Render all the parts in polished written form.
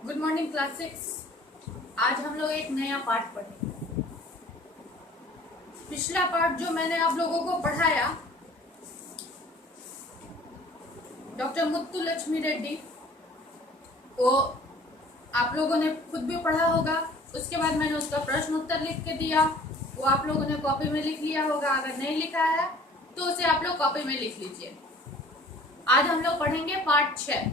Good morning class 6। आज हम लोग एक नया पाठ पढ़ेंगे। पिछला पाठ जो मैंने आप लोगों को पढ़ाया डॉक्टर मुत्तुलक्ष्मी रेड्डी को आप लोगों ने खुद भी पढ़ा होगा। उसके बाद मैंने उसका प्रश्न उत्तर लिख के दिया, वो आप लोगों ने कॉपी में लिख लिया होगा। अगर नहीं लिखा है तो उसे आप लोग कॉपी में लिख लीजिए। आज हम लोग पढ़ेंगे पाठ 6,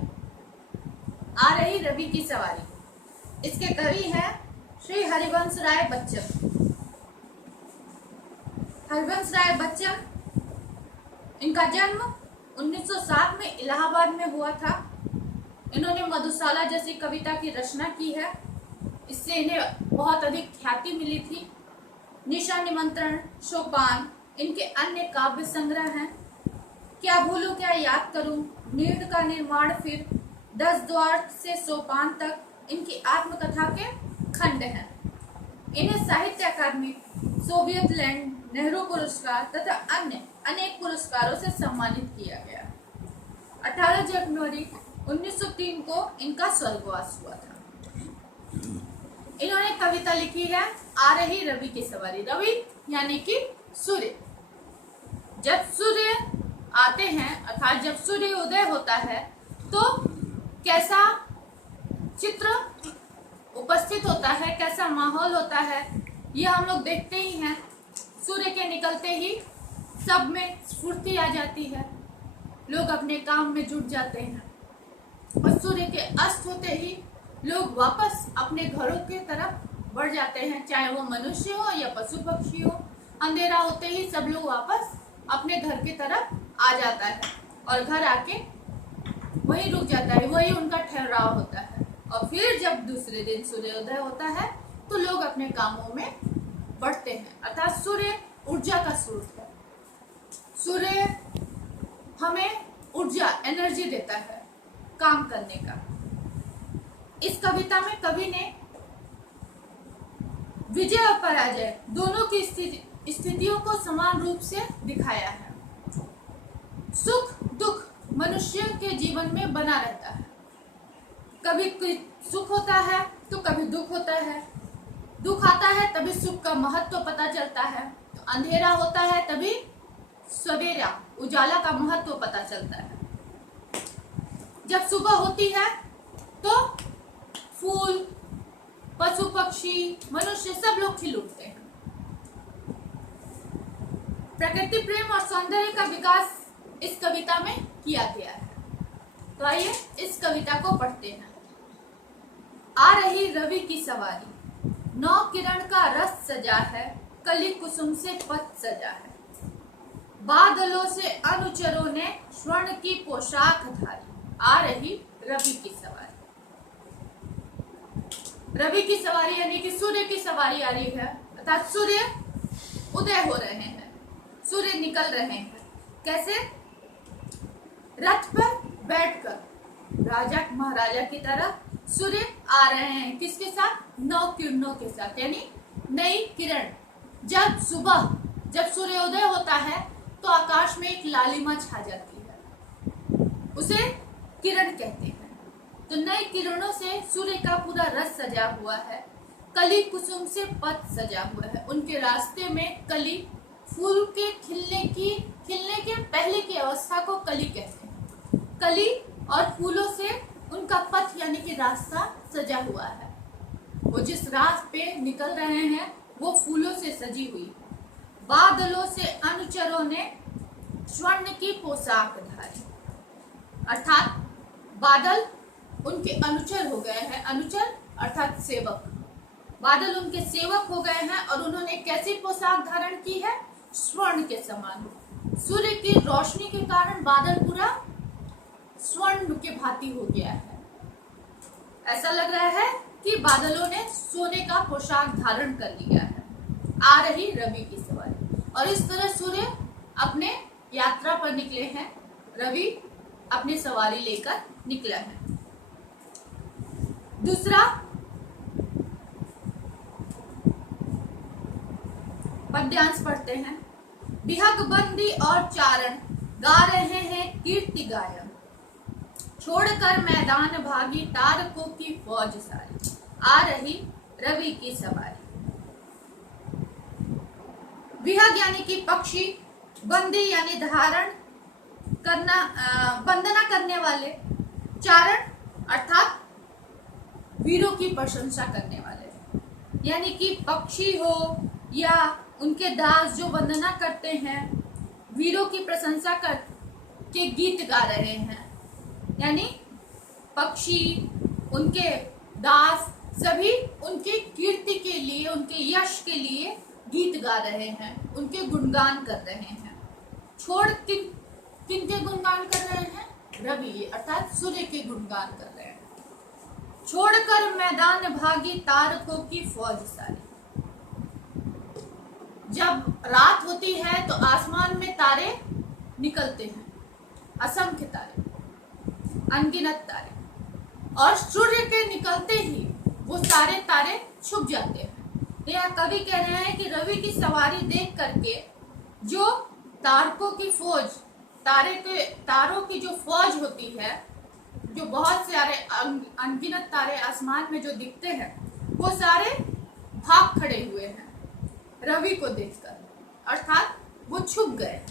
आ रही रवि की सवारी। इसके कवि हैं श्री हरिवंश राय बच्चन। हरिवंश राय बच्चन, इनका जन्म 1907 में इलाहाबाद में हुआ था। इन्होंने मधुशाला जैसी कविता की रचना की है। इससे इन्हें बहुत अधिक ख्याति मिली थी। निशा निमंत्रण, सोपान इनके अन्य काव्य संग्रह हैं। क्या भूलूं क्या याद करूं, नीड का निर्माण, फिर 10 द्वार से सोपान तक इनकी आत्मकथा के खंड हैं। इन्हें साहित्य अकादमी, सोवियत लैंड, नेहरू पुरस्कार तथा अन्य अनेक पुरस्कारों से सम्मानित किया गया। 18 जनवरी 1903 को इनका स्वर्गवास हुआ था। इन्होंने कविता लिखी है आ रही रवि की सवारी। रवि यानी कि सूर्य। जब सूर्य आते हैं अर्थात जब सूर्य उदय होता है तो कैसा चित्र उपस्थित होता है, कैसा माहौल होता है, यह हम लोग देखते ही हैं। सूर्य के निकलते ही सब में स्फूर्ति आ जाती है, लोग अपने काम में जुट जाते हैं और सूर्य के अस्त होते ही लोग वापस अपने घरों के तरफ बढ़ जाते हैं, चाहे वो मनुष्य हो या पशु पक्षी हो। अंधेरा होते ही सब लोग वापस अपने घर की तरफ आ जाता है और घर आके वहीं रुक जाता है, वही उनका ठहराव होता है। और फिर जब दूसरे दिन सूर्योदय होता है तो लोग अपने कामों में बढ़ते हैं। अर्थात सूर्य ऊर्जा का स्रोत है। सूर्य हमें ऊर्जा, एनर्जी देता है काम करने का। इस कविता में कवि ने विजय और पराजय दोनों की स्थितियों को समान रूप से दिखाया है। सुख दुख मनुष्य के जीवन में बना रहता है। कभी सुख होता है तो कभी दुख होता है। दुख आता है तभी सुख का महत्व पता चलता है, तो अंधेरा होता है तभी सवेरा, उजाला का महत्व पता चलता है। जब सुबह होती है तो फूल, पशु पक्षी, मनुष्य सब लोग खिल उठते हैं। प्रकृति प्रेम और सौंदर्य का विकास इस कविता में किया गया है। तो आइए इस कविता को पढ़ते हैं। आ रही रवि की सवारी, नौ किरण का रस सजा है, कली कुसुम से पथ सजा है। बादलों से अनुचरों ने स्वर्ण की पोशाक धारी, आ रही रवि की सवारी। रवि की सवारी यानी कि सूर्य की सवारी आ रही है, अर्थात सूर्य उदय हो रहे हैं, सूर्य निकल रहे हैं। कैसे? रथ पर बैठकर राजा महाराजा की तरह सूर्य आ रहे हैं। किसके साथ? 9 किरणों के साथ, यानी नई किरण। जब सुबह जब सूर्योदय होता है तो आकाश में एक लालिमा छा जाती है, उसे किरण कहते हैं। तो नई किरणों से सूर्य का पूरा रस सजा हुआ है। कली कुसुम से पथ सजा हुआ है। उनके रास्ते में कली, फूल के खिलने के पहले की अवस्था को कली कहते हैं। कली और फूलों से उनका पथ यानी कि रास्ता सजा हुआ है। वो जिस राह पे निकल रहे हैं वो फूलों से सजी हुई। बादलों से अनुचरों ने स्वर्ण की पोशाक धारी, अर्थात बादल उनके अनुचर हो गए हैं। अनुचर अर्थात सेवक। बादल उनके सेवक हो गए हैं और उन्होंने कैसी पोशाक धारण की है? स्वर्ण के समान। सूर्य की रोशनी के कारण बादल पूरा स्वर्ण के भांति हो गया है। ऐसा लग रहा है कि बादलों ने सोने का पोशाक धारण कर लिया है। आ रही रवि की सवारी। और इस तरह सूर्य अपने यात्रा पर निकले हैं, रवि अपनी सवारी लेकर निकला है। दूसरा पद्यांश पढ़ते हैं। बिहग बंदी और चारण गा रहे हैं कीर्ति गायन, छोड़कर मैदान भाग भागी तारकों की फौज सारी, आ रही रवि की सवारी। विहग यानी कि पक्षी, बंदी यानी धारण करना, वंदना करने वाले, चारण अर्थात वीरों की प्रशंसा करने वाले, यानी कि पक्षी हो या उनके दास जो वंदना करते हैं, वीरों की प्रशंसा कर के गीत गा रहे हैं, यानी पक्षी, उनके दास सभी उनके कीर्ति के लिए, उनके यश के लिए गीत गा रहे हैं, उनके गुणगान कर रहे हैं। छोड़ किनके गुणगान कर रहे हैं? रवि अर्थात सूर्य के गुणगान कर रहे हैं। छोड़कर मैदान भागी तारकों की फौज सारी। जब रात होती है तो आसमान में तारे निकलते हैं, असंख्य तारे, अनगिनत तारे, और सूर्य के निकलते ही वो सारे तारे छुप जाते हैं। तो यहाँ कवि कह रहे हैं कि रवि की सवारी देख करके जो तारकों की फौज, तारों की जो फौज होती है, जो बहुत सारे अनगिनत तारे आसमान में जो दिखते हैं, वो सारे भाग खड़े हुए हैं रवि को देखकर, अर्थात वो छुप गए।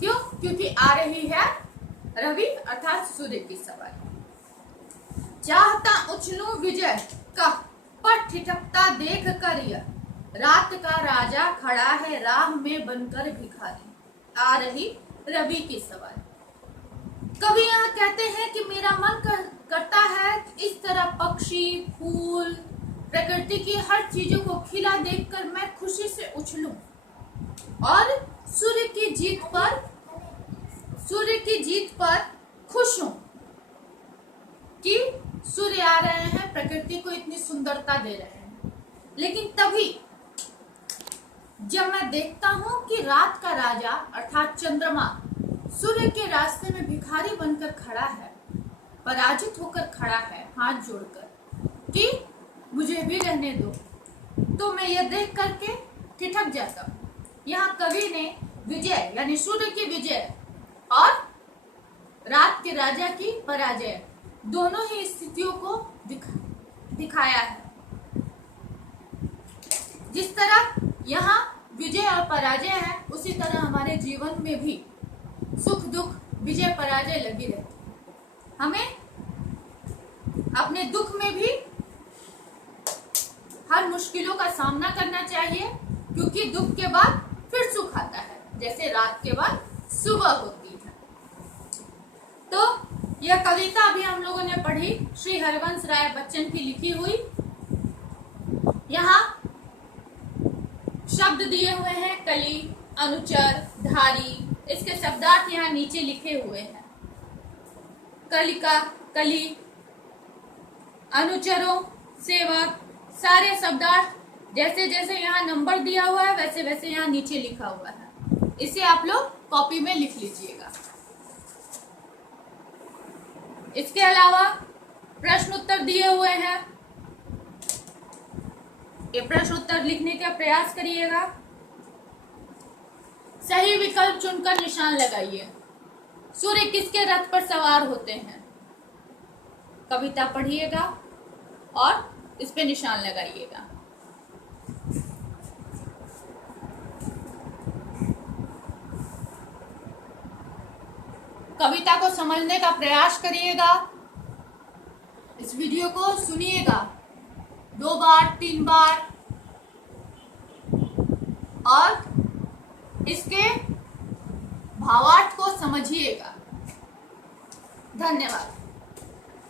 क्यों? क्योंकि आ रही है रवि अर्थात सूर्य की सवारी। चाहता उछलूं विजय का, पर ठिठकता देख कर यह, रात का राजा खड़ा है राह में बनकर भिखारी, आ रही रवि की सवारी। कवि यहाँ कहते हैं कि मेरा मन करता है इस तरह पक्षी, फूल, प्रकृति की हर चीजों को खिला देखकर मैं खुशी से उछलूं और सूर्य की जीत पर खुश हूं कि सूर्य आ रहे हैं, प्रकृति को इतनी सुंदरता दे रहे हैं। लेकिन तभी जब मैं देखता हूं कि रात का राजा अर्थात चंद्रमा सूर्य के रास्ते में भिखारी बनकर खड़ा है, पराजित होकर खड़ा है हाथ जोड़कर कि मुझे भी रहने दो, तो मैं यह देख करके ठिठक जाता हूँ। यहाँ कवि ने विजय यानी सूर्य की विजय और रात के राजा की पराजय दोनों ही स्थितियों को दिखाया है। जिस तरह यहाँ विजय और पराजय है, उसी तरह हमारे जीवन में भी सुख दुख, विजय पराजय लगी रहती है। हमें अपने दुख में भी हर मुश्किलों का सामना करना चाहिए, क्योंकि दुख के बाद फिर सुख आता है, जैसे रात के बाद सुबह होती है। तो यह कविता अभी हम लोगों ने पढ़ी, श्री हरवंश राय बच्चन की लिखी हुई। यहाँ शब्द दिए हुए हैं कली, अनुचर, धारी, इसके शब्दार्थ यहाँ नीचे लिखे हुए हैं। कलिका, कली, अनुचरों, सेवक, सारे शब्दार्थ जैसे जैसे यहाँ नंबर दिया हुआ है वैसे वैसे यहाँ नीचे लिखा हुआ है। इसे आप लोग कॉपी में लिख लीजिएगा। इसके अलावा प्रश्न उत्तर दिए हुए हैं, ये प्रश्न उत्तर लिखने का प्रयास करिएगा। सही विकल्प चुनकर निशान लगाइए। सूर्य किसके रथ पर सवार होते हैं? कविता पढ़िएगा और इस पे निशान लगाइएगा। कविता को समझने का प्रयास करिएगा। इस वीडियो को सुनिएगा 2 बार 3 बार और इसके भावार्थ को समझिएगा। धन्यवाद।